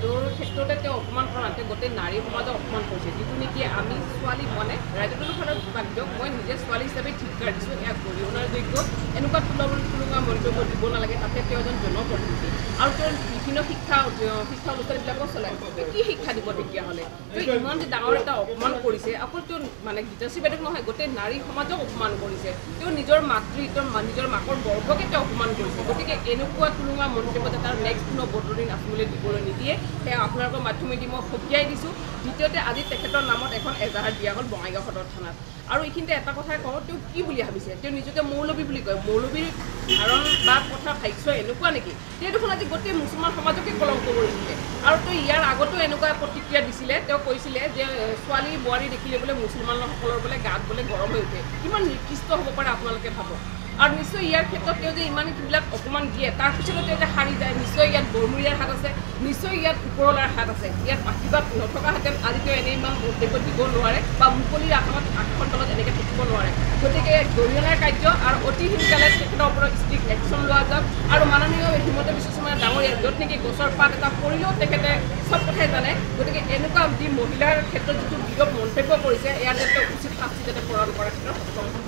বাইদেউৰ ক্ষেত্ৰতে তেওঁ অপমান কৰা নাতে গোটেই নাৰী সমাজক অপমান কৰিছে যিটো নেকি আমি ছোৱালী মানে ৰাইজৰ ফালৰ বিভাগ দিয়ক মই নিজে ছোৱালী হিচাপে ধিক্কাৰ দিছোঁ ইয়াক গৰিহণাৰ যোগ্য এনেকুৱা তুলনা মন্তব্য দিব নালাগে তাতে তেওঁ এজন জনপ্ৰতিনিধি আৰু তেওঁ বিভিন্ন শিক্ষা অনুষ্ঠানবিলাকো চলাই কি শিক্ষা দিব তেতিয়াহ'লে তেওঁ ইমান যে ডাঙৰ এটা অপমান কৰিছে অকল তেওঁ মানে গীতাশ্ৰী বাইদেউক নহয় গোটেই নাৰী সমাজক অপমান কৰিছে তেওঁ নিজৰ মাতৃ নিজৰ মাকৰ গৰ্ভকে তেওঁ অপমান কৰিছে গতিকে এনেকুৱা তুলনা মন্তব্য যাতে তাৰ নেক্সট কোনো বদলি নাচিবলৈ দিবলৈ নিদিয়ে সেয়া আপোনালোকৰ মাধ্যমেদি মই সকীয়াই দিছোঁ দ্বিতীয়তে আজি তেখেতৰ নামত এখন এজাহাৰ দিয়া হ'ল বঙাইগাঁও সদৰ থানাত আৰু এইখিনিতে এটা কথাই কওঁ তেওঁ কি বুলি ভাবিছে তেওঁ নিজকে মৌলবী বুলি কয় মৌলবীৰ ধাৰণ বা কথা ভাষ্য এনেকুৱা নেকি তেওঁ দেখোন আজি গোটেই মুছলমান সমাজকে কলংক কৰিছিলে আৰু তেওঁ ইয়াৰ আগতো এনেকুৱা প্ৰতিক্ৰিয়া দিছিলে তেওঁ কৈছিলে যে ছোৱালী বোৱাৰী দেখিলে বোলে মুছলমানসকলৰ বোলে গাত বোলে গৰম হৈ উঠে কিমান নিকৃষ্ট হ'ব পাৰে আপোনালোকে ভাবক আৰু নিশ্চয় ইয়াৰ ক্ষেত্ৰত তেওঁ যে ইমান কিবিলাক অকণমান দিয়ে তাৰপিছতো তেওঁ যে সাৰি যায় নিশ্চয় ইয়াত বৰমূৰীয়াৰ হাত আছে নিশ্চয় ইয়াত ওপৰলাৰ হাত আছে ইয়াত আশীৰ্বাদ নথকাহেঁতেন আজি তেওঁ এনে ইমান মন্তব্য দিব নোৱাৰে বা মুকলিৰ আসন তলত এনেকৈ থাকিব নোৱাৰে গতিকে গৰিহণাৰ কাৰ্য আৰু অতি সোনকালে তেখেতৰ ওপৰত ষ্ট্ৰিক্ট একশ্যন লোৱা যাওক আৰু মাননীয় হিমন্ত বিশ্ব শৰ্মা ডাঙৰীয়া য'ত নেকি গছৰ পাত এটা পৰিলেও তেখেতে চব কথাই জানে গতিকে এনেকুৱা যি মহিলাৰ ক্ষেত্ৰত যিটো বিৰূপ মন্তব্য কৰিছে ইয়াৰ যাতে উচিত শাস্তি যাতে প্ৰদান কৰাৰ ক্ষেত্ৰত